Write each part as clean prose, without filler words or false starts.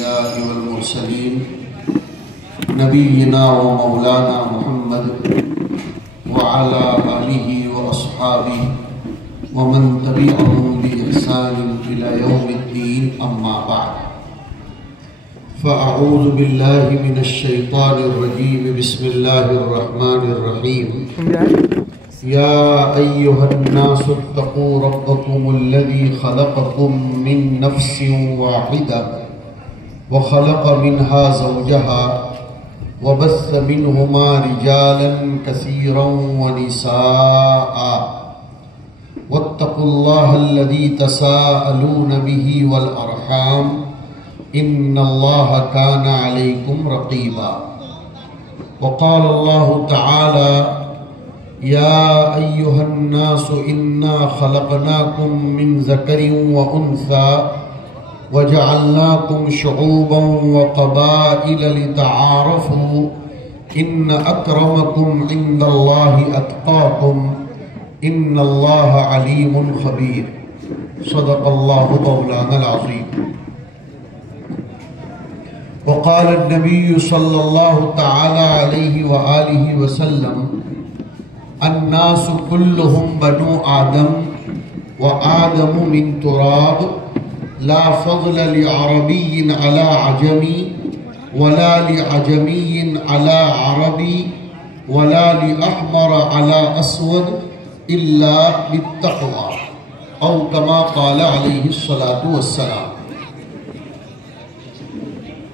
الأنبياء والمرسلين نبينا ومولانا محمد وعلى آله وأصحابه ومن تبعهم بإحسان إلى يوم الدين أما بعد فأعوذ بالله من الشيطان الرجيم بسم الله الرحمن الرحيم يا أيها الناس اتقوا ربكم الذي خلقكم من نفس واحدة وخلق منها زوجها وبث منهما رجالا كثيرا ونساء واتقوا الله الذي تساءلون به والأرحام إن الله كان عليكم رقيبا وقال الله تعالى يا أيها الناس إنا خلقناكم من ذكر وأنثى وجعلناكم شعوبا وقبائل لتعارفوا إن أكرمكم عند الله أتقاكم إن الله عليم خبير صدق الله مولانا العظيم وقال النبي صلى الله تعالى عليه وآله وسلم الناس كلهم بنو آدم وآدم من تراب لا فضل لعربي على عجمي ولا لعجمي على عربي ولا لأحمر على أسود إلا بالتقوى أو كما قال عليه الصلاة والسلام۔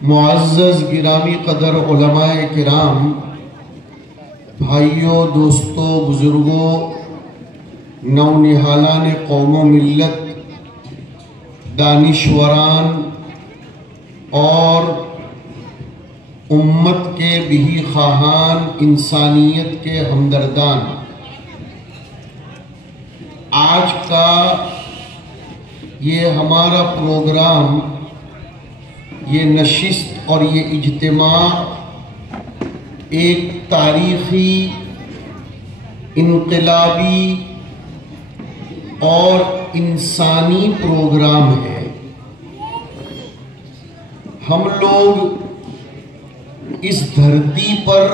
معزز گرامی قدر علماء کرام، بھائیوں، دوستوں، بزرگوں، نونہالان قوم و ملت، دانشوران اور امت کے بہی خواہان، انسانیت کے ہمدردان، آج کا یہ ہمارا پروگرام، یہ نشست اور یہ اجتماع ایک تاریخی، انقلابی اور انسانی پروگرام ہے۔ ہم لوگ اس دھرتی پر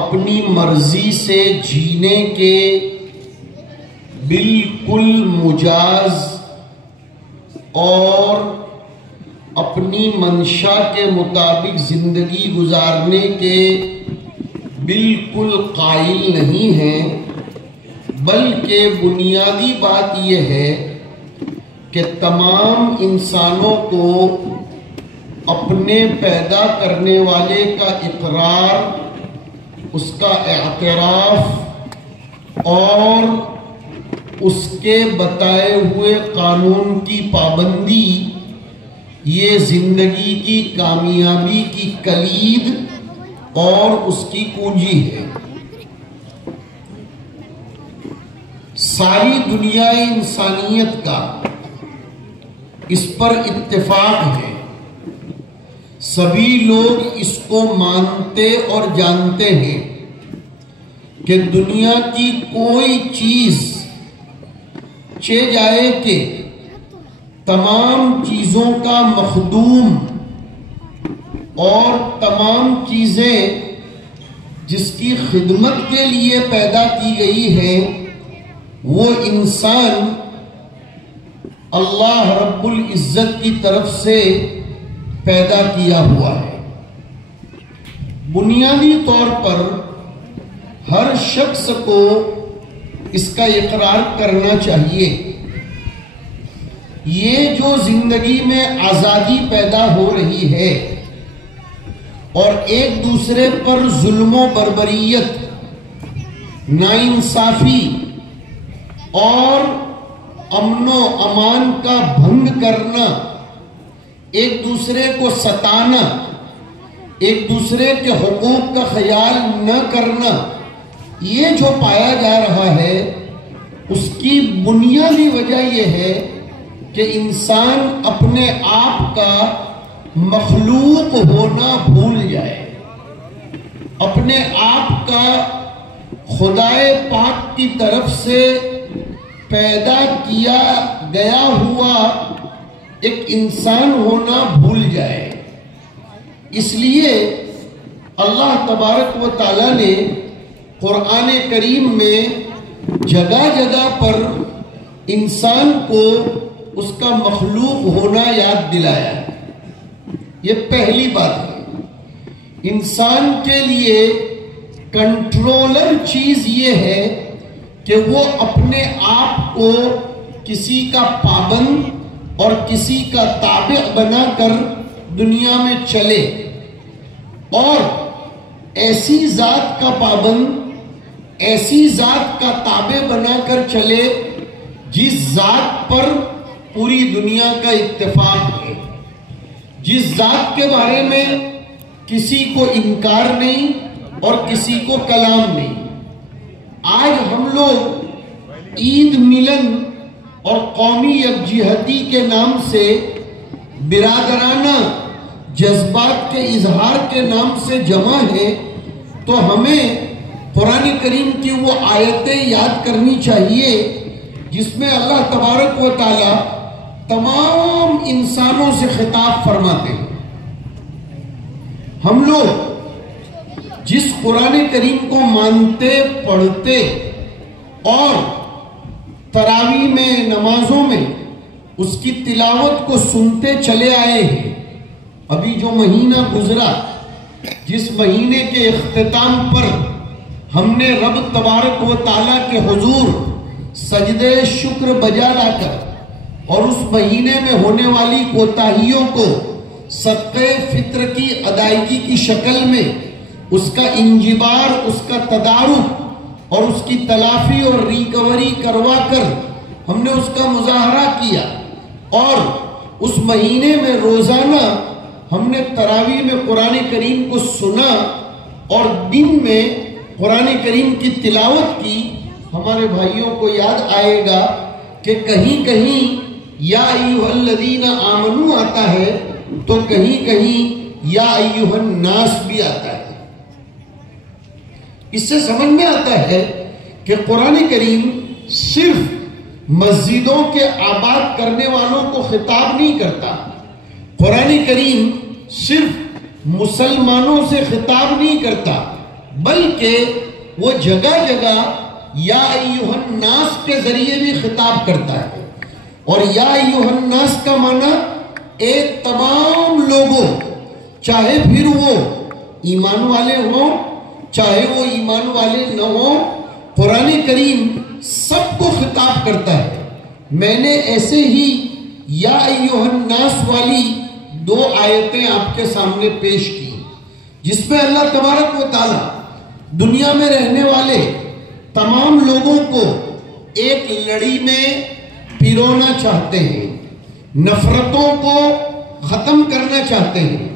اپنی مرضی سے جینے کے بالکل مجاز اور اپنی منشا کے مطابق زندگی گزارنے کے بالکل قائل نہیں ہیں، بلکہ بنیادی بات یہ ہے کہ تمام انسانوں کو اپنے پیدا کرنے والے کا اقرار، اس کا اعتراف اور اس کے بتائے ہوئے قانون کی پابندی یہ زندگی کی کامیابی کی کلید اور اس کی کنجی ہے۔ ساری دنیا انسانیت کا اس پر اتفاق ہے، سبھی لوگ اس کو مانتے اور جانتے ہیں کہ دنیا کی کوئی چیز چہ جائے کہ تمام چیزوں کا مخدوم اور تمام چیزیں جس کی خدمت کے لیے پیدا کی گئی ہیں وہ انسان اللہ رب العزت کی طرف سے پیدا کیا ہوا ہے۔ بنیادی طور پر ہر شخص کو اس کا اقرار کرنا چاہیے، یہ جو زندگی میں آزادی پیدا ہو رہی ہے اور ایک دوسرے پر ظلم و بربریت، ناانصافی اور امن و امان کا بھنگ کرنا، ایک دوسرے کو ستانا، ایک دوسرے کے حقوق کا خیال نہ کرنا، یہ جو پایا جا رہا ہے اس کی بنیادی وجہ یہ ہے کہ انسان اپنے آپ کا مخلوق ہونا بھول جائے، اپنے آپ کا خدائے پاک کی طرف سے پیدا کیا گیا ہوا ایک انسان ہونا بھول جائے۔ اس لیے اللہ تبارک و تعالیٰ نے قرآن کریم میں جگہ جگہ پر انسان کو اس کا مخلوق ہونا یاد دلایا ہے۔ یہ پہلی بات ہے۔ انسان کے لیے کنٹرولر چیز یہ ہے کہ وہ اپنے آپ کو کسی کا پابند اور کسی کا تابع بنا کر دنیا میں چلے، اور ایسی ذات کا پابند، ایسی ذات کا تابع بنا کر چلے جس ذات پر پوری دنیا کا اتفاق ہے، جس ذات کے بارے میں کسی کو انکار نہیں اور کسی کو کلام نہیں۔ آج ہم لوگ عید ملن اور قومی یکجہتی کے نام سے، برادرانہ جذبات کے اظہار کے نام سے جمع ہیں، تو ہمیں قرآن کریم کی وہ آیتیں یاد کرنی چاہیے جس میں اللہ تبارک و تعالی تمام انسانوں سے خطاب فرماتے ہیں۔ ہم لوگ جس قرآن کریم کو مانتے، پڑھتے اور تراویح میں، نمازوں میں اس کی تلاوت کو سنتے چلے آئے ہیں، ابھی جو مہینہ گزرا، جس مہینے کے اختتام پر ہم نے رب تبارک و تعالیٰ کے حضور سجدے شکر بجا لا کر اور اس مہینے میں ہونے والی کوتاہیوں کو صدقہ فطر کی ادائیگی کی شکل میں اس کا انجبار، اس کا تدارک اور اس کی تلافی اور ریکوری کروا کر ہم نے اس کا مظاہرہ کیا، اور اس مہینے میں روزانہ ہم نے تراویح میں قرآن کریم کو سنا اور دن میں قرآن کریم کی تلاوت کی۔ ہمارے بھائیوں کو یاد آئے گا کہ کہیں کہیں یا ایھا الذین آمنو آتا ہے تو کہیں کہیں یا ایھا الناس بھی آتا ہے۔ اس سے سمجھ میں آتا ہے کہ قرآن کریم صرف مسجدوں کے آباد کرنے والوں کو خطاب نہیں کرتا، قرآن کریم صرف مسلمانوں سے خطاب نہیں کرتا، بلکہ وہ جگہ جگہ یا ایھا الناس کے ذریعے بھی خطاب کرتا ہے۔ اور یا ایھا الناس کا معنی ایک تمام لوگوں، چاہے پھر وہ ایمان والے ہوں چاہے وہ ایمان والے نہ ہوں، قرآن کریم سب کو خطاب کرتا ہے۔ میں نے ایسے ہی یا ایھا الناس والی 2 آیتیں آپ کے سامنے پیش کی، جس میں اللہ تبارک و تعالی دنیا میں رہنے والے تمام لوگوں کو ایک لڑی میں پیرونا چاہتے ہیں، نفرتوں کو ختم کرنا چاہتے ہیں۔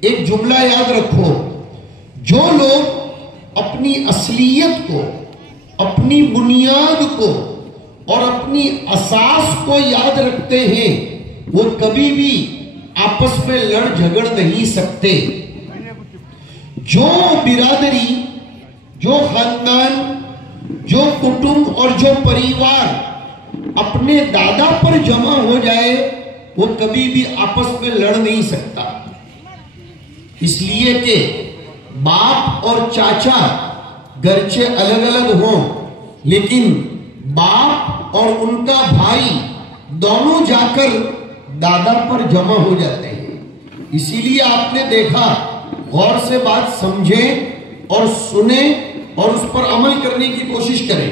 ایک جملہ یاد رکھو، جو لوگ اپنی اصلیت کو، اپنی بنیاد کو اور اپنی اساس کو یاد رکھتے ہیں، وہ کبھی بھی آپس میں لڑ جھگڑ نہیں سکتے۔ جو برادری، جو خاندان، جو کٹنب اور جو پریوار اپنے دادا پر جمع ہو جائے، وہ کبھی بھی آپس میں لڑ نہیں سکتا، اس لیے کہ باپ اور چاچا گرچہ الگ الگ ہوں، لیکن باپ اور ان کا بھائی دونوں جا کر دادا پر جمع ہو جاتے ہیں۔ اسی لیے آپ نے دیکھا، غور سے بات سمجھیں اور سنیں اور اس پر عمل کرنے کی کوشش کریں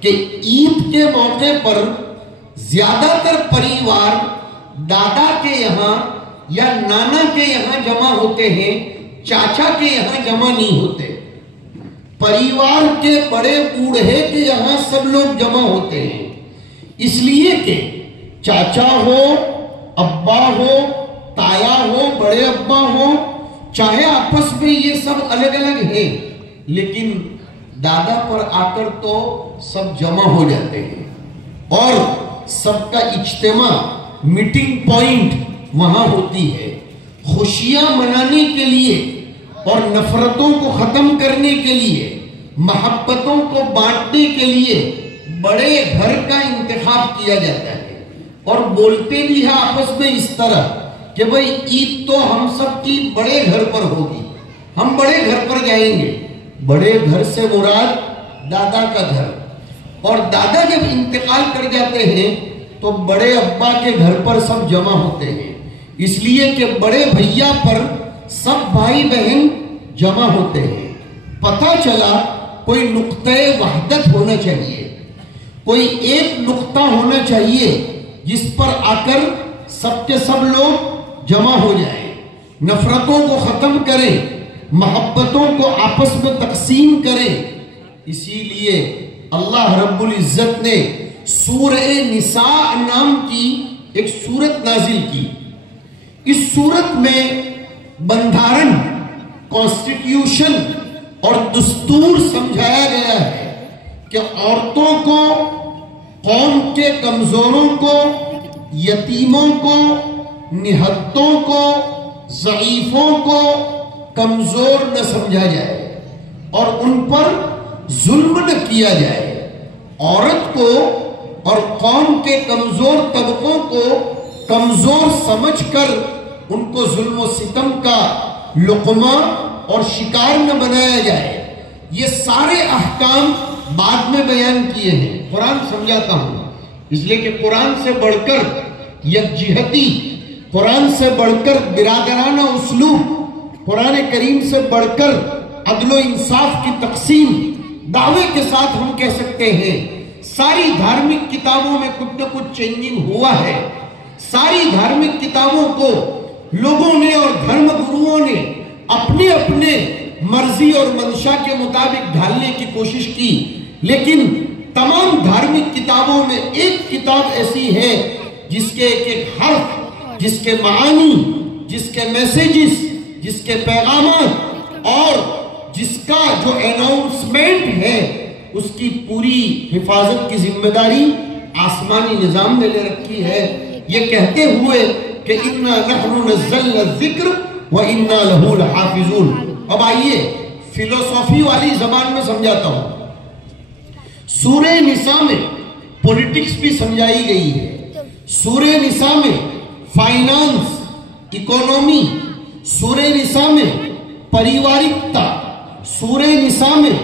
کہ عید کے موقع پر زیادہ تر پریوار دادا کے یہاں یا نانا کے یہاں جمع ہوتے ہیں، چاچا کے یہاں جمع نہیں ہوتے۔ پریوار کے بڑے بوڑھے کے یہاں سب لوگ جمع ہوتے ہیں، اس لیے کہ چاچا ہو، ابا ہو، تایا ہو، بڑے ابا ہو، چاہے آپس میں یہ سب الگ الگ ہیں، لیکن دادا پر آ کر تو سب جمع ہو جاتے ہیں، اور سب کا اجتماع، میٹنگ پوائنٹ وہاں ہوتی ہے۔ خوشیاں منانے کے لیے اور نفرتوں کو ختم کرنے کے لیے، محبتوں کو بانٹنے کے لیے بڑے گھر کا انتخاب کیا جاتا ہے۔ اور بولتے بھی ہیں آپس میں اس طرح کہ بھئی عید تو ہم سب کی بڑے گھر پر ہوگی، ہم بڑے گھر پر جائیں گے۔ بڑے گھر سے مراد دادا کا گھر، اور دادا جب انتقال کر جاتے ہیں تو بڑے ابا کے گھر پر سب جمع ہوتے ہیں، اس لیے کہ بڑے بھیا پر سب بھائی بہن جمع ہوتے ہیں۔ پتہ چلا کوئی نقطہ وحدت ہونا چاہیے، کوئی ایک نقطہ ہونا چاہیے جس پر آ کر سب کے سب لوگ جمع ہو جائیں، نفرتوں کو ختم کریں، محبتوں کو آپس میں تقسیم کریں۔ اسی لیے اللہ رب العزت نے سورہ نساء نام کی ایک سورت نازل کی۔ اس سورت میں بندھارن، کانسٹیٹیوشن اور دستور سمجھایا گیا ہے کہ عورتوں کو، قوم کے کمزوروں کو، یتیموں کو، نہتوں کو، ضعیفوں کو کمزور نہ سمجھا جائے اور ان پر ظلم نہ کیا جائے۔ عورت کو اور قوم کے کمزور طبقوں کو کمزور سمجھ کر ان کو ظلم و ستم کا لقمہ اور شکار نہ بنایا جائے۔ یہ سارے احکام بعد میں بیان کیے ہیں، قرآن سمجھاتا ہوں، اس لیے کہ قرآن سے بڑھ کر یکجہتی، قرآن سے بڑھ کر برادرانہ اسلوب، قرآن کریم سے بڑھ کر عدل و انصاف کی تقسیم، دعوے کے ساتھ ہم کہہ سکتے ہیں ساری دھارمک کتابوں میں کچھ نہ کچھ چینجنگ ہوا ہے۔ ساری دھارمک کتابوں کو لوگوں نے اور دھرم گروؤں نے اپنے اپنے مرضی اور منشا کے مطابق ڈھالنے کی کوشش کی، لیکن تمام دھارمک کتابوں میں ایک کتاب ایسی ہے جس کے ایک ایک حرف، جس کے معانی، جس کے میسیجز، جس کے پیغامات اور جس کا جو اناؤنسمنٹ ہے اس کی پوری حفاظت کی ذمہ داری آسمانی نظام نے لے رکھی ہے، یہ کہتے ہوئے کہ اِنَّا نَحْنُ نَزَّلْنَا الذِّكْرَ وَإِنَّا لَهُ لَحَافِظُونَ۔ اب آئیے فلسفی والی زبان میں سمجھاتا ہوں۔ سورہ نساء میں پولیٹکس بھی سمجھائی گئی ہے، سورہ نساء میں فائنانس، اکونومی، سورہ نساء میں پریوارکتا، سورہ نساء میں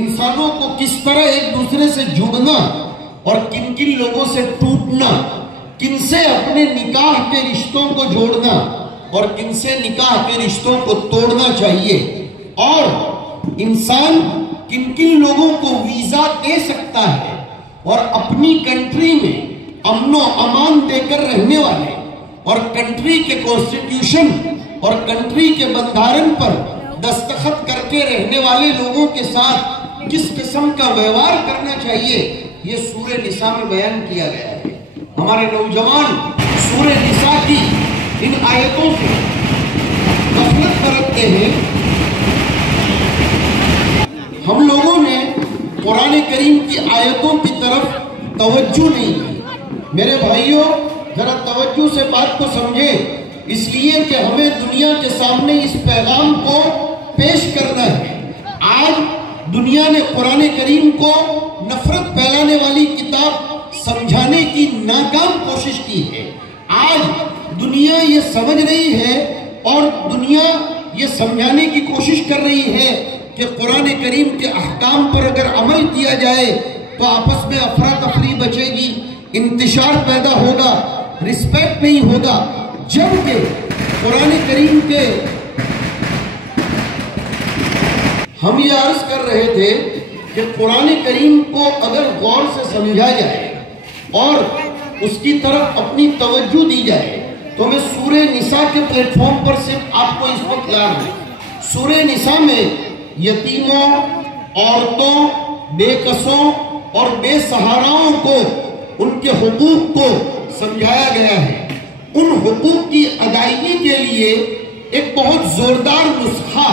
انسانوں کو کس طرح ایک دوسرے سے جڑنا اور کن کن لوگوں سے ٹوٹنا، کن سے اپنے نکاح کے رشتوں کو جوڑنا اور کن سے نکاح کے رشتوں کو توڑنا چاہیے، اور انسان کن کن لوگوں کو ویزا دے سکتا ہے اور اپنی کنٹری میں امن و امان دے کر رہنے والے اور کنٹری کے کانسٹیٹیوشن اور کنٹری کے بندھارن پر دستخط کر کے رہنے والے لوگوں کے ساتھ کس قسم کا ویوہار کرنا چاہیے، یہ سورہ نساء میں بیان کیا گیا ہے۔ ہمارے نوجوان سورہ نساء کی ان آیتوں سے غفلت برتتے ہیں۔ ہم لوگوں نے قرآن کریم کی آیتوں کی طرف توجہ نہیں کی۔ میرے بھائیوں، ذرا توجہ سے بات کو سمجھیں، اس لیے کہ ہمیں دنیا کے سامنے اس پیغام کو پیش کرنا ہے۔ آج دنیا نے قرآن کریم کو نفرت پھیلانے والی کتاب سمجھانے کی ناکام کوشش کی ہے۔ آج دنیا یہ سمجھ رہی ہے اور دنیا یہ سمجھانے کی کوشش کر رہی ہے کہ قرآن کریم کے احکام پر اگر عمل کیا جائے تو آپس میں افراتفری بچے گی، انتشار پیدا ہوگا، رسپیکٹ نہیں ہوگا، جبکہ قرآن کریم کے ہم یہ عرض کر رہے تھے کہ قرآن کریم کو اگر غور سے سمجھا جائے اور اس کی طرف اپنی توجہ دی جائے تو میں سورہ نساء کے پلیٹ فارم پر صرف آپ کو اس وقت لا رہا ہوں۔ سورہ نساء میں یتیموں، عورتوں، بے کسوں اور بے سہاراؤں کو ان کے حقوق کو سمجھایا گیا ہے۔ ان حقوق کی ادائیگی کے لیے ایک بہت زوردار نسخہ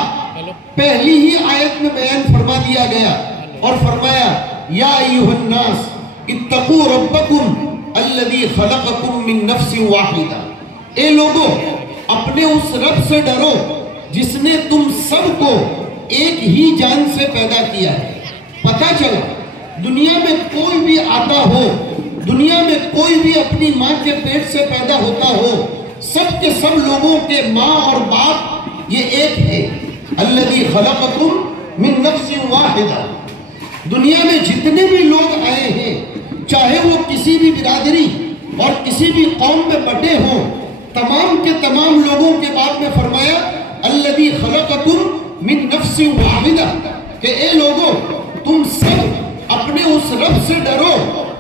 پہلی ہی آیت میں بیان فرما دیا گیا اور فرمایا یا ایھا الناس اتقوا ربکم الذی خلقکم من نفس واحدہ، اے لوگو اپنے اس رب سے ڈرو جس نے تم سب کو ایک ہی جان سے پیدا کیا ہے۔ پتہ چلا دنیا میں کوئی بھی آتا ہو دنیا میں کوئی بھی اپنی ماں کے پیٹ سے پیدا ہوتا ہو، سب کے سب لوگوں کے ماں اور باپ یہ ایک ہے۔ الذی خلقکم من نفس واحدہ۔ دنیا میں جتنے بھی لوگ آئے ہیں، چاہے وہ کسی بھی برادری اور کسی بھی قوم میں بٹے ہوں، تمام کے تمام لوگوں کے بعد میں فرمایا الذی خلقکم من نفس واحدہ، کہ اے لوگوں تم سب اپنے اس رب سے ڈرو،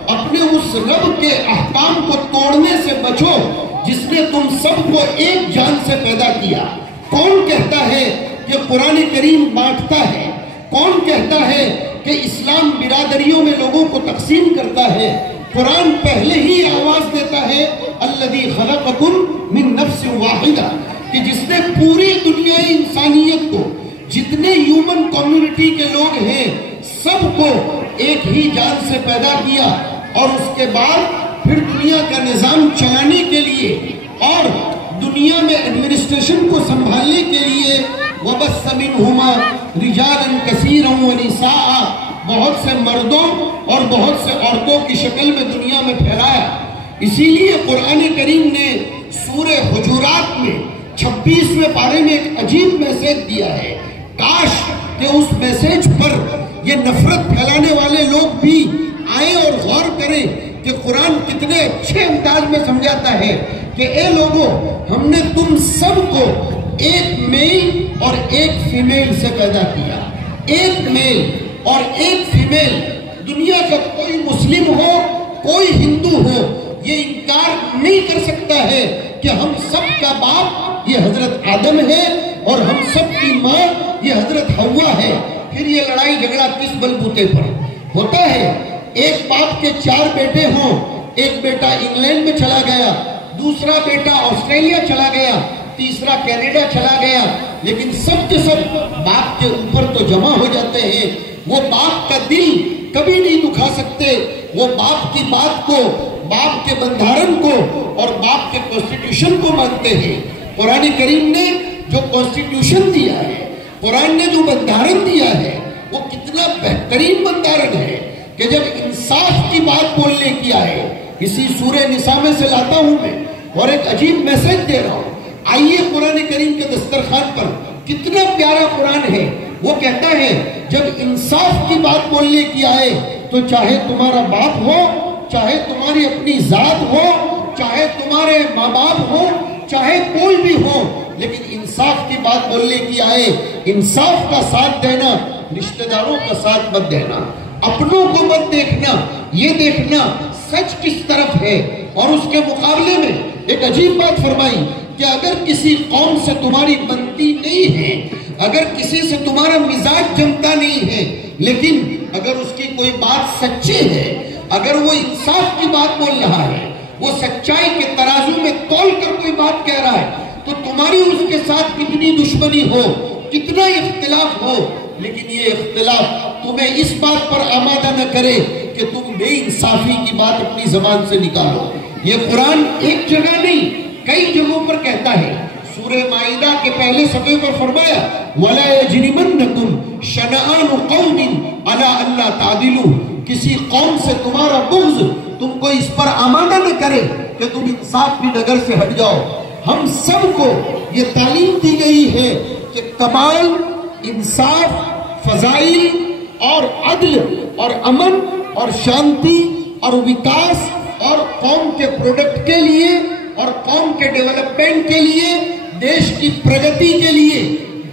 اپنے اس رب کے احکام کو توڑنے سے بچو جس نے تم سب کو ایک جان سے پیدا کیا۔ کون کہتا ہے کہ قرآن کریم بانٹتا ہے؟ کون کہتا ہے کہ اسلام برادریوں میں لوگوں کو تقسیم کرتا ہے؟ قرآن پہلے ہی آواز دیتا ہے الذی خلقکم من نفس واحدہ، کہ جس نے پوری دنیا انسانیت کو، جتنے ہیومن کمیونٹی کے لوگ ہیں، سب کو ایک ہی جان سے پیدا کیا، اور اس کے بعد پھر دنیا کا نظام چلانے کے لیے اور دنیا میں ایڈمنسٹریشن کو سنبھالنے کے لیے وَبَثَّ مِنْهُمَا رِجَالًا كَثِيرًا وَنِسَاءً، بہت سے مردوں اور بہت سے عورتوں کی شکل میں دنیا میں پھیلایا۔ اسی لیے قرآن کریم نے سورہ حجرات میں 26ویں پارے میں ایک عجیب میسیج دیا ہے۔ کاش کہ اس میسیج پر یہ نفرت پھیلانے والے لوگ بھی آئیں اور غور کریں کہ قرآن کتنے اچھے انداز میں سمجھاتا ہے کہ اے لوگوں، ہم نے تم سب کو ایک میل اور ایک فیمیل سے پیدا کیا۔ ایک میل اور ایک فیمیل۔ دنیا کا کوئی مسلم ہو، کوئی ہندو ہو، یہ انکار نہیں کر سکتا ہے کہ ہم سب کا باپ یہ حضرت آدم ہے اور ہم سب کی ماں یہ حضرت حوا ہے۔ پھر یہ لڑائی جھگڑا کس بلبوتے پر ہوتا ہے؟ ایک باپ کے 4 بیٹے ہوں، ایک بیٹا انگلینڈ میں چلا گیا، دوسرا بیٹا آسٹریلیا چلا گیا، تیسرا کینیڈا چلا گیا، لیکن سب کے سب باپ کے اوپر تو جمع ہو جاتے ہیں۔ وہ باپ کا دل کبھی نہیں دکھا سکتے، وہ باپ کی بات کو، باپ کے بندھارن کو اور باپ کے کانسٹیٹیوشن کو مانتے ہیں۔ قرآن کریم نے جو کانسٹیٹیوشن دیا ہے، قرآن نے جو بندھارن دیا ہے، وہ کتنا بہترین بندھارن ہے کہ جب انصاف کی بات بولنے کی آئے، اسی سورہ نساء میں سے لاتا ہوں میں اور ایک عجیب میسیج دے رہا ہوں۔ آئیے قرآن کریم کے دسترخوان پر کتنا پیارا قرآن ہے۔ وہ کہتا ہے جب انصاف کی بات بولنے کی آئے تو چاہے تمہارا باپ ہو، چاہے تمہاری اپنی ذات ہو، چاہے تمہارے ماں باپ ہو، چاہے کوئی بھی ہو، لیکن انصاف کی بات بولنے کی آئے، انصاف کا ساتھ دینا، رشتہ داروں کا ساتھ مت دینا، اپنوں کو مت دیکھنا، یہ دیکھنا سچ کس طرف ہے۔ اور اس کے مقابلے میں ایک عجیب بات فرمائی کہ اگر کسی قوم سے تمہاری بنتی نہیں ہے، اگر کسی سے تمہارا مزاج جمتا نہیں ہے، لیکن اگر اس کی کوئی بات سچی ہے، اگر وہ انصاف کی بات بول رہا ہے، وہ سچائی کے ترازو میں تول کر کوئی بات کہہ رہا ہے، تو تمہاری اس کے ساتھ کتنی دشمنی ہو، کتنا اختلاف ہو، لیکن یہ اختلاف تمہیں اس بات پر آمادہ نہ کرے کہ تم بے انصافی کی بات اپنی زبان سے نکالو۔ یہ قرآن ایک جگہ نہیں، کئی جگہوں پر کہتا ہے۔ سورہ مائدہ کے پہلے صفحے پر فرمایا وَلَا يَجْرِمَنَّكُمْ شَنَآنُ قَوْمٍ عَلَىٰ أَلَّا تَعْدِلُوا، کسی قوم سے تمہارا بغض تم کو اس پر آمادہ نہ کرے کہ تم انصاف کی ڈگر سے ہٹ جاؤ۔ ہم سب کو یہ تعلیم دی گئی ہے کہ کمال، انصاف، فضائل اور عدل اور امن اور شانتی اور وکاس اور قوم کے پروڈکٹ کے لیے اور قوم کے ڈیولپمنٹ کے لیے، دیش کی پرگتی کے لیے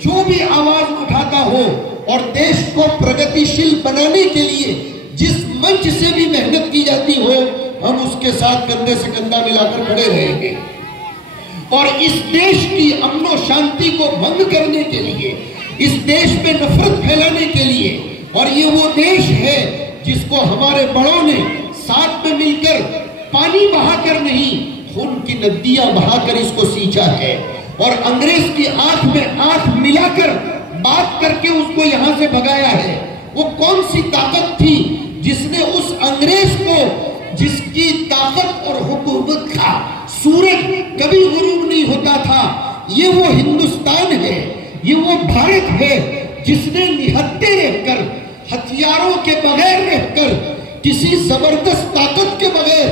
جو بھی آواز اٹھاتا ہو اور دیش کو پرگتی شیل بنانے کے لیے جس منچ سے بھی محنت کی جاتی ہو، ہم اس کے ساتھ کندھے سے کندھا ملا کر کھڑے رہیں گے۔ اور اس دیش کی امن و شانتی کو بھنگ کرنے کے لیے، اس دیش میں نفرت پھیلانے کے لیے، اور یہ وہ دیش ہے جس کو ہمارے بڑوں نے ساتھ میں مل کر پانی بہا کر نہیں، خون کی ندیاں بہا کر اس کو سینچا ہے، اور انگریز کی آنکھ میں آنکھ ملا کر بات کر کے اس کو یہاں سے بھگایا ہے۔ وہ کون سی طاقت تھی جس نے اس انگریز کو، جس کی طاقت اور حکومت کا سورج کبھی غروب نہیں ہوتا تھا؟ یہ وہ ہندوستان ہے، یہ وہ بھارت ہے جس نے نہتے رہ کر، ہتھیاروں کے بغیر رہ کر، کسی زبردست طاقت کے بغیر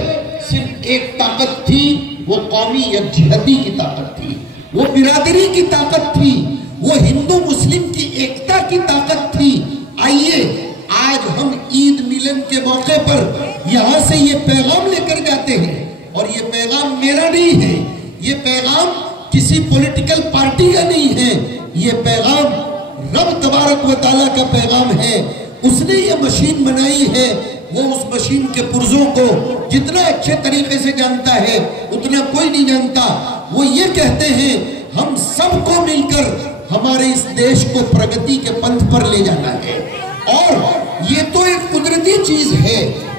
ایک طاقت تھی، وہ قومی یکجہتی کی طاقت تھی، وہ برادری کی طاقت تھی، وہ ہندو مسلم کی ایکتا کی طاقت تھی۔ آئیے آج ہم عید ملن کے موقع پر یہاں سے یہ پیغام لے کر جاتے ہیں، اور یہ پیغام میرا نہیں ہے، یہ پیغام کسی پولیٹیکل پارٹی کا نہیں ہے، یہ پیغام رب تبارک و تعالیٰ کا پیغام ہے۔ اس نے یہ مشین بنائی ہے، وہ اس مشین کے پرزوں کو جتنا اچھے طریقے سے جانتا ہے اتنا کوئی نہیں جانتا۔ وہ یہ کہتے ہیں ہم سب کو مل کر ہمارے اس دیش کو پرگتی کے پنتھ پر لے جانا ہے، اور یہ تو ایک قدرتی چیز ہے۔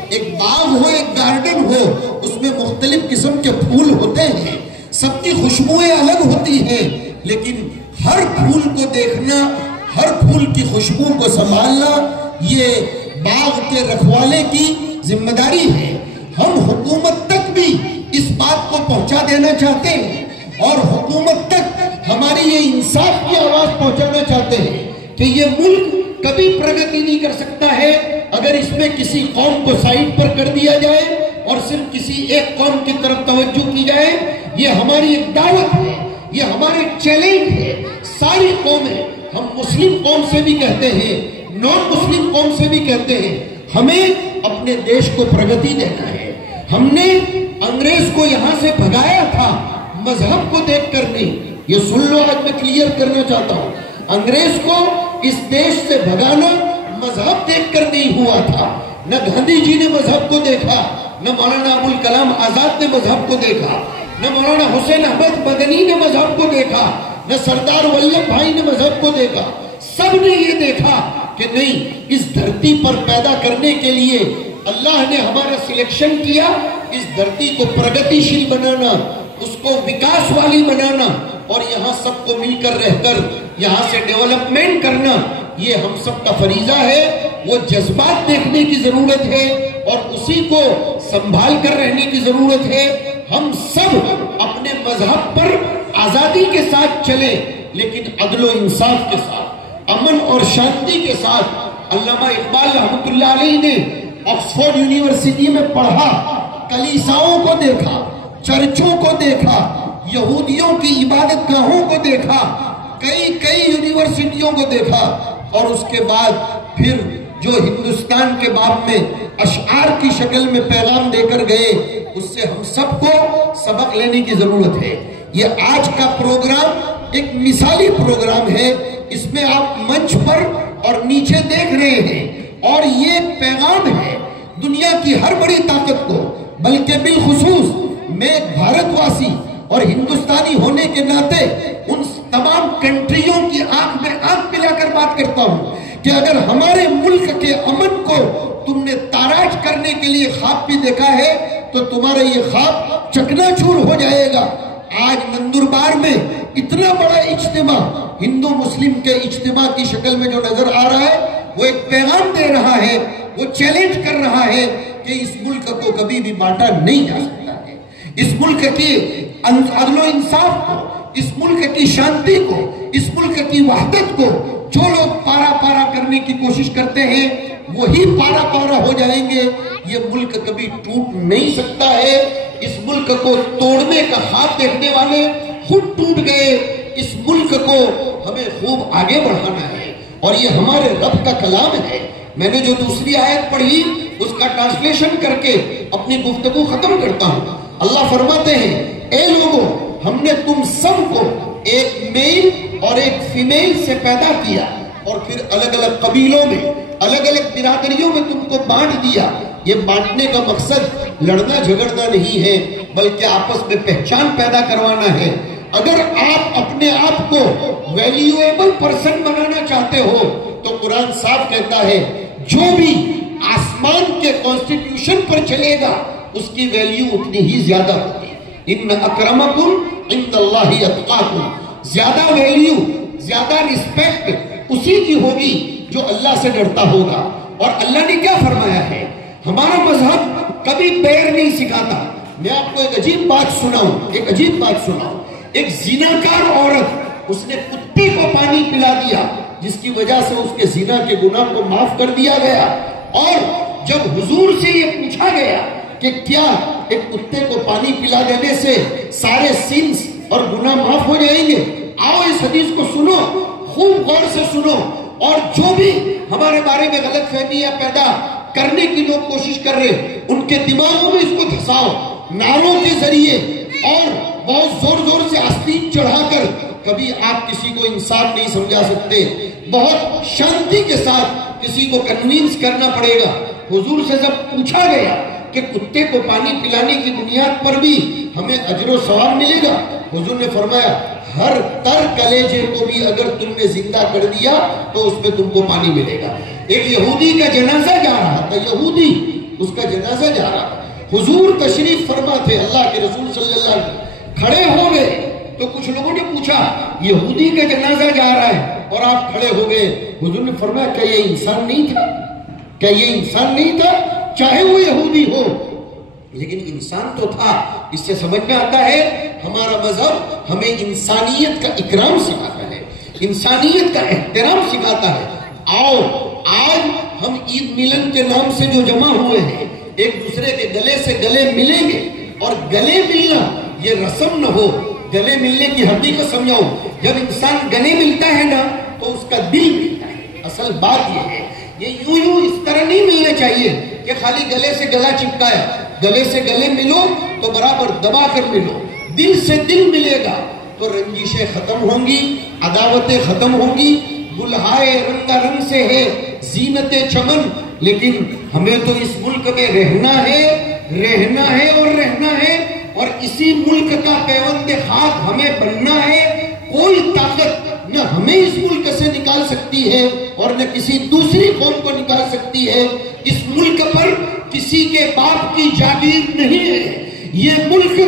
ایک باغ ہو، ایک گارڈن ہو، اس میں مختلف قسم کے پھول ہوتے ہیں، سب کی خوشبوئیں الگ ہوتی ہیں، لیکن ہر پھول کو دیکھنا، ہر پھول کی خوشبو کو سنبھالنا یہ باغ کے رکھوالے کی ذمہ داری ہے۔ ہم حکومت تک بھی اس بات کو پہنچا دینا چاہتے ہیں، اور حکومت تک ہماری یہ انصاف کی آواز پہنچانا چاہتے ہیں کہ یہ ملک کبھی پرگتی نہیں کر سکتا ہے اگر اس میں کسی قوم کو سائڈ پر کر دیا جائے اور صرف کسی ایک قوم کی طرف توجہ کی جائے۔ یہ ہماری ایک دعوت ہے، یہ ہمارے چیلنج ہے۔ ساری قومیں، ہم مسلم قوم سے بھی کہتے ہیں، نان مسلم قوم سے بھی کہتے ہیں، ہمیں اپنے دیش کو پرگتی دینا ہے۔ ہم نے انگریز کو یہاں سے بھگایا تھا مذہب کو دیکھ کر نہیں، یہ سن لو، آج میں کلیئر کرنا چاہتا ہوں، انگریز کو اس دیش سے بھگانا مذہب دیکھ کر نہیں ہوا تھا۔ نہ گاندھی جی نے مذہب کو دیکھا، نہ مولانا ابوالکلام آزاد نے مذہب کو دیکھا، نہ مولانا حسین احمد مدنی نے مذہب کو دیکھا، نہ سردار ولبھ بھائی نے مذہب کو دیکھا۔ سب نے یہ دیکھا کہ نہیں، اس دھرتی پر پیدا کرنے کے لیے اللہ نے ہمارا سلیکشن کیا، اس دھرتی کو پرگتی شیل بنانا، اس کو وکاس والی بنانا، اور یہاں سب کو مل کر رہ کر یہاں سے ڈیولپمنٹ کرنا، یہ ہم سب کا فریضہ ہے۔ وہ جذبات دیکھنے کی ضرورت ہے اور اسی کو سنبھال کر رہنے کی ضرورت ہے۔ ہم سب اپنے مذہب پر آزادی کے ساتھ چلیں، لیکن عدل و انصاف کے ساتھ، امن اور شانتی کے ساتھ۔ علامہ اقبال رحمۃ اللہ علیہ نے آکسفورڈ یونیورسٹی میں پڑھا، کلیساؤں کو دیکھا، چرچوں کو دیکھا، یہودیوں کی عبادت گاہوں کو دیکھا، کئی یونیورسٹیوں کو دیکھا، اور اس کے بعد پھر جو ہندوستان کے باب میں اشعار کی شکل میں پیغام دے کر گئے، اس سے ہم سب کو سبق لینے کی ضرورت ہے۔ یہ آج کا پروگرام ایک مثالی پروگرام ہے، اس میں آپ منچ پر اور نیچے دیکھ رہے ہیں، اور یہ پیغام ہے دنیا کی ہر بڑی طاقت کو، بلکہ بالخصوص میں بھارت واسی اور ہندوستانی ہونے کے ناطے ان تمام کنٹریوں کی آنکھ میں آنکھ ملا کر بات کرتا ہوں کہ اگر ہمارے ملک کے امن کو تم نے تاراج کرنے کے لیے خواب بھی دیکھا ہے تو تمہارا یہ خواب چکنا چور ہو جائے گا۔ آج نندربار میں اتنا بڑا اجتماع ہندو مسلم کے اجتماع کی شکل میں جو نظر آ رہا ہے، وہ ایک پیغام دے رہا ہے، وہ چیلنج کر رہا ہے کہ اس ملک کو کبھی بھی بانٹا نہیں جا سکتا ہے۔ اس ملک کی عدل و انصاف کو، اس ملک کی شانتی کو، اس ملک کی وحدت کو جو لوگ پارا پارا کرنے کی کوشش کرتے ہیں وہی پارا پارا ہو جائیں گے۔ یہ ملک کبھی ٹوٹ نہیں سکتا ہے۔ اس ملک کو توڑنے کا خواب دیکھنے والے خود ٹوٹ گئے۔ اس ملک کو ہمیں خوب آگے بڑھانا ہے، اور یہ ہمارے رب کا کلام ہے۔ میں نے جو دوسری آیت پڑھی اس کا ٹرانسلیشن کر کے اپنی گفتگو ختم کرتا ہوں۔ اللہ فرماتے ہیں، اے لوگوں، ہم نے تم سب کو ایک میل اور ایک فیمیل سے پیدا کیا، اور پھر الگ الگ قبیلوں میں، الگ الگ برادریوں میں تم کو بانٹ دیا۔ یہ بانٹنے کا مقصد لڑنا جھگڑنا نہیں ہے، بلکہ آپس میں پہچان پیدا کروانا ہے۔ اگر آپ اپنے آپ کو ویلیویبل پرسن بنانا چاہتے ہو تو قرآن صاف کہتا ہے جو بھی آسمان کے کانسٹیٹیوشن پر چلے گا اس کی ویلیو اتنی ہی زیادہ ہوگی۔ ان اکرمکم عند اللہ اتقاکم، زیادہ ویلیو، زیادہ رسپیکٹ اسی کی ہوگی جو اللہ سے ڈرتا ہوگا۔ اور اللہ نے کیا فرمایا ہے؟ ہمارا مذہب کبھی پیر نہیں سکھاتا۔ میں آپ کو ایک عجیب بات سناؤں، ایک زناکار عورت، اس نے کتے کو پانی پلا دیا جس کی وجہ سے اس کے زنا کے گناہ کو معاف کر دیا گیا، اور جب حضور سے یہ پوچھا گیا کہ کیا ایک کتے کو پانی پلا دینے سے سارے سینس اور گناہ معاف ہو جائیں گے؟ آؤ اس حدیث کو سنو، خوب غور سے سنو، اور جو بھی ہمارے بارے میں غلط فہمیاں پیدا کرنے کی لوگ کوشش کر رہے ان کے دماغوں میں اس کو دھساؤ، نعروں کے ذریعے اور بہت زور زور سے آستین چڑھا کر۔ کبھی آپ کسی کو انسان نہیں سمجھا سکتے، بہت شانتی کے ساتھ کسی کو کنوینس کرنا پڑے گا۔ حضور سے جب پوچھا گیا کہ کتے کو پانی پلانے کی بنیاد پر بھی ہمیں اجر و ثواب ملے گا، حضور نے فرمایا ہر تر کلیجے کو بھی اگر تم نے زندہ کر دیا تو اس میں تم کو پانی ملے گا۔ ایک یہودی کا جنازہ جا رہا تھا، یہودی اس کا جنازہ جا رہا تھا، حضور تشریف فرما تھے، اللہ کے رسول صلی اللہ علیہ وسلم کھڑے ہو گئے تو کچھ لوگوں نے پوچھا یہودی کا جنازہ جا رہا ہے اور آپ کھڑے ہو گئے، حضور نے فرمایا کیا یہ انسان نہیں تھا؟ کیا یہ انسان نہیں تھا؟ چاہے وہ یہودی ہو لیکن انسان تو تھا۔ اس سے سمجھ میں آتا ہے ہمارا مذہب ہمیں انسانیت کا اکرام سکھاتا ہے، انسانیت کا احترام سکھاتا ہے۔ آؤ آج ہم عید ملن کے نام سے جو جمع ہوئے ہیں ایک دوسرے کے گلے سے گلے ملیں گے، اور گلے ملنا یہ رسم نہ ہو، گلے ملنے کی حقیقت سمجھاؤ۔ جب انسان گلے ملتا ہے نا تو اس کا دل ملتا ہے۔ اصل بات یہ ہے، یہ یوں اس طرح نہیں ملنا چاہیے کہ خالی گلے سے گلا چپکایا۔ گلے سے گلے ملو تو برابر دبا کر ملو، دل سے دل ملے گا تو رنجشیں ختم ہوں گی، عداوتیں ختم ہوں گی۔ گلہائے رنگا رنگ سے ہے زینت چمن، لیکن ہمیں تو اس ملک میں رہنا ہے اور رہنا ہے، اور اسی ملک کا پیوند خاک ہمیں بننا ہے۔ کوئی طاقت نہ ہمیں اس ملک سے نکال سکتی ہے اور نہ کسی دوسری قوم کو نکال سکتی ہے۔ اس ملک پر کسی کے باپ کی جاگیر نہیں ہے، یہ ملک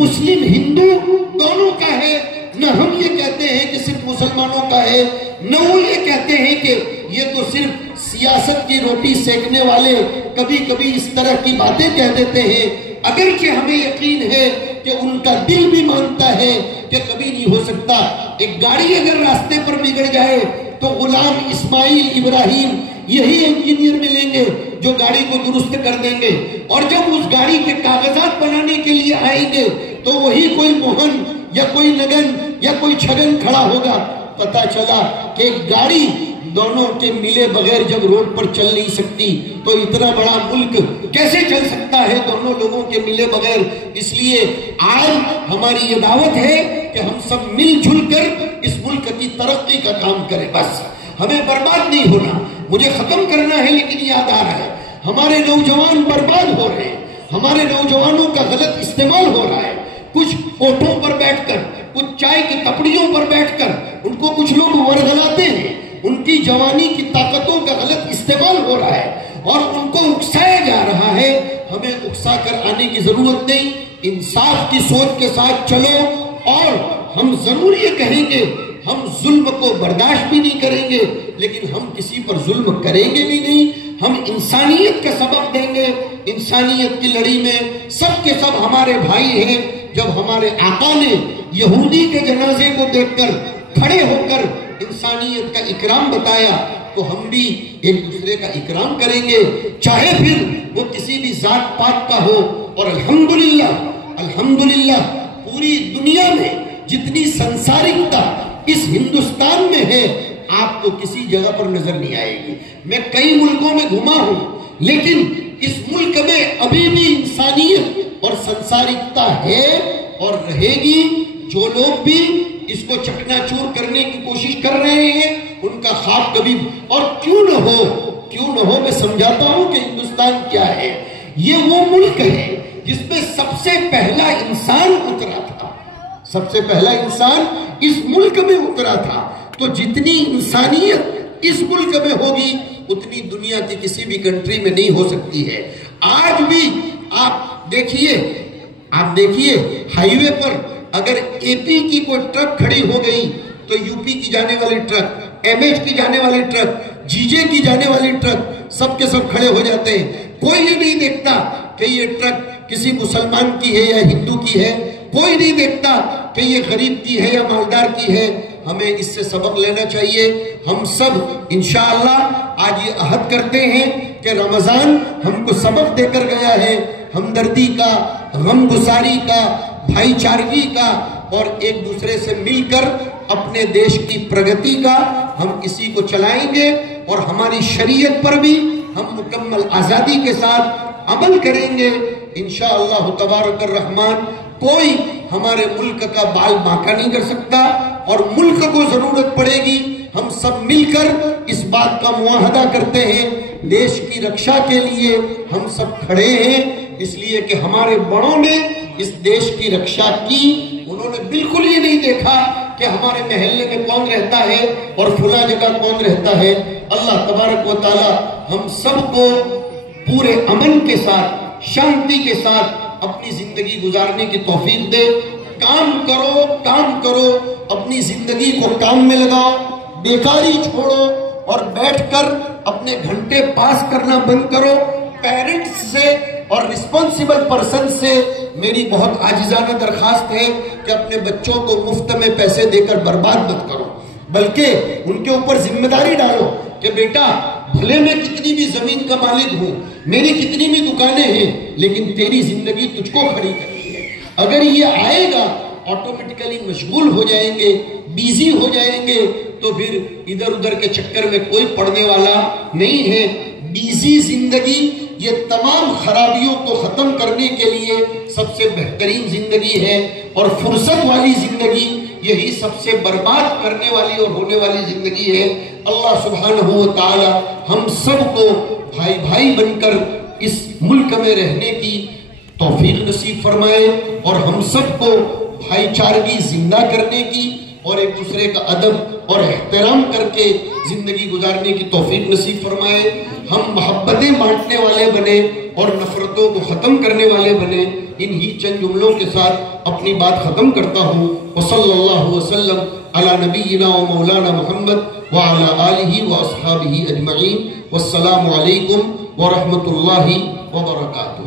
مسلم ہندو دونوں کا ہے۔ نہ ہم یہ کہتے ہیں کہ صرف مسلمانوں کا ہے، نہ وہ یہ کہتے ہیں کہ یہ تو صرف سیاست کی روٹی سیکنے والے کبھی کبھی اس طرح کی باتیں کہہ دیتے ہیں، اگرچہ ہمیں یقین ہے کہ ان کا دل بھی مانتا ہے کہ کبھی نہیں ہو سکتا۔ ایک گاڑی اگر راستے پر بگڑ جائے تو غلام اسماعیل ابراہیم یہی انجینئر ملیں گے جو گاڑی کو درست کر دیں گے، اور جب اس گاڑی کے کاغذات بنانے کے لیے آئیں گے تو وہی کوئی موہن یا کوئی نگن یا کوئی چھگن کھڑا ہوگا۔ پتا چلا کہ ایک گاڑی دونوں کے ملے بغیر جب روڈ پر چل نہیں سکتی تو اتنا بڑا ملک کیسے چل سکتا ہے دونوں لوگوں کے ملے بغیر؟ اس لیے آج ہماری یہ دعوت ہے کہ ہم سب مل جل کر اس ملک کی ترقی کا کام کریں۔ بس ہمیں برباد نہیں ہونا، مجھے ختم کرنا ہے لیکن یاد آ رہا ہے ہمارے نوجوان برباد ہو رہے ہیں، ہمارے نوجوانوں کا غلط استعمال ہو رہا ہے۔ کچھ اوٹوں پر بیٹھ کر، کچھ چائے کی تپڑیوں پر بیٹھ کر ان کو کچھ لوگ ورغلاتے ہیں، ان کی جوانی کی طاقتوں کا غلط استعمال ہو رہا ہے اور ان کو اکسایا جا رہا ہے۔ ہمیں اکسا کر آنے کی ضرورت نہیں، انصاف کی سوچ کے ساتھ چلو، اور ہم ضرور یہ کہیں گے ہم ظلم کو برداشت بھی نہیں کریں گے لیکن ہم کسی پر ظلم کریں گے بھی نہیں۔ ہم انسانیت کا سبق دیں گے، انسانیت کی لڑی میں سب کے سب ہمارے بھائی ہیں۔ جب ہمارے آقا نے یہودی کے جنازے کو دیکھ کر کھڑے ہو کر انسانیت کا اکرام بتایا تو ہم بھی ایک دوسرے کا اکرام کریں گے، چاہے پھر وہ کسی بھی ذات پات کا ہو۔ اور الحمدللہ پوری دنیا میں جتنی سنسارکتا اس ہندوستان میں ہے آپ کو کسی جگہ پر نظر نہیں آئے گی۔ میں کئی ملکوں میں گھما ہوں لیکن اس ملک میں ابھی بھی انسانیت اور سنسارکتا ہے اور رہے گی۔ جو لوگ بھی اس کو چکنا چور کرنے کی کوشش کر رہے ہیں ان کا خواب کبھی، اور کیوں نہ ہو میں سمجھاتا ہوں کہ ہندوستان کیا ہے۔ یہ وہ ملک ہے جس میں سب سے پہلا انسان اترا تھا، سب سے پہلا انسان اس ملک میں اترا تھا۔ تو جتنی انسانیت اس ملک میں ہوگی اتنی دنیا کی کسی بھی کنٹری میں نہیں ہو سکتی ہے۔ آج بھی آپ دیکھیے ہائی وے پر اگر اے پی کی کوئی ٹرک کھڑی ہو گئی تو یو پی کی جانے والی ٹرک، ایم ایچ کی جانے والی ٹرک، جی جے کی جانے والی ٹرک سب کے سب کھڑے ہو جاتے ہیں۔ کوئی یہ نہیں دیکھتا کہ یہ ٹرک کسی مسلمان کی ہے یا ہندو کی ہے، کوئی نہیں دیکھتا کہ یہ غریب کی ہے یا مالدار کی ہے۔ ہمیں اس سے سبق لینا چاہیے۔ ہم سب انشاءاللہ آج یہ عہد کرتے ہیں کہ رمضان ہم کو سبق دے کر گیا ہے ہمدردی کا، غم گساری کا، بھائی چارگی کا، اور ایک دوسرے سے مل کر اپنے دیش کی پرگتی کا ہم اسی کو چلائیں گے، اور ہماری شریعت پر بھی ہم مکمل آزادی کے ساتھ عمل کریں گے انشاءاللہ تبارک الرحمن۔ کوئی ہمارے ملک کا بال باکا نہیں کر سکتا، اور ملک کو ضرورت پڑے گی ہم سب مل کر اس بات کا معاہدہ کرتے ہیں، دیش کی رکشا کے لیے ہم سب کھڑے ہیں، اس لیے کہ ہمارے بڑوں نے اس دیش کی رکشا کی۔ انہوں نے بالکل یہ نہیں دیکھا کہ ہمارے محلے میں کون رہتا ہے اور فلاں جگہ کون رہتا ہے۔ اللہ تبارک و تعالی ہم سب کو پورے امن کے ساتھ، شانتی کے ساتھ اپنی زندگی گزارنے کی توفیق دے۔ کام کرو، کام کرو، اپنی زندگی کو کام میں لگاؤ، بیکاری چھوڑو، اور بیٹھ کر اپنے گھنٹے پاس کرنا بند کرو۔ پیرنٹس سے اور رسپانسیبل پرسن سے میری بہت عاجزانہ درخواست ہے کہ اپنے بچوں کو مفت میں پیسے دے کر برباد مت کرو، بلکہ ان کے اوپر ذمہ داری ڈالو کہ بیٹا بھلے میں کتنی بھی زمین کا مالک ہوں، میری کتنی بھی دکانیں ہیں، لیکن تیری زندگی تجھ کو کھڑی کرنی ہے۔ اگر یہ آئے گا آٹومیٹیکلی مشغول ہو جائیں گے، بیزی ہو جائیں گے، تو پھر ادھر ادھر کے چکر میں کوئی پڑنے والا نہیں ہے۔ بیزی زندگی یہ تمام خرابیوں کو ختم کرنے کے لیے سب سے بہترین زندگی ہے، اور فرصت والی زندگی یہی سب سے برباد کرنے والی اور ہونے والی زندگی ہے۔ اللہ سبحانہ و تعالی ہم سب کو بھائی بھائی بن کر اس ملک میں رہنے کی توفیق نصیب فرمائے، اور ہم سب کو بھائی چارگی زندہ کرنے کی اور ایک دوسرے کا ادب اور احترام کر کے زندگی گزارنے کی توفیق نصیب فرمائے۔ ہم محبتیں بانٹنے والے بنے اور نفرتوں کو ختم کرنے والے بنے۔ انہی چند جملوں کے ساتھ اپنی بات ختم کرتا ہوں۔ وصلی اللہ وسلم علی نبینا و مولانا محمد وعلی آلہ و اصحابہ اجمعین، والسلام علیکم ورحمۃ اللہ وبرکاتہ۔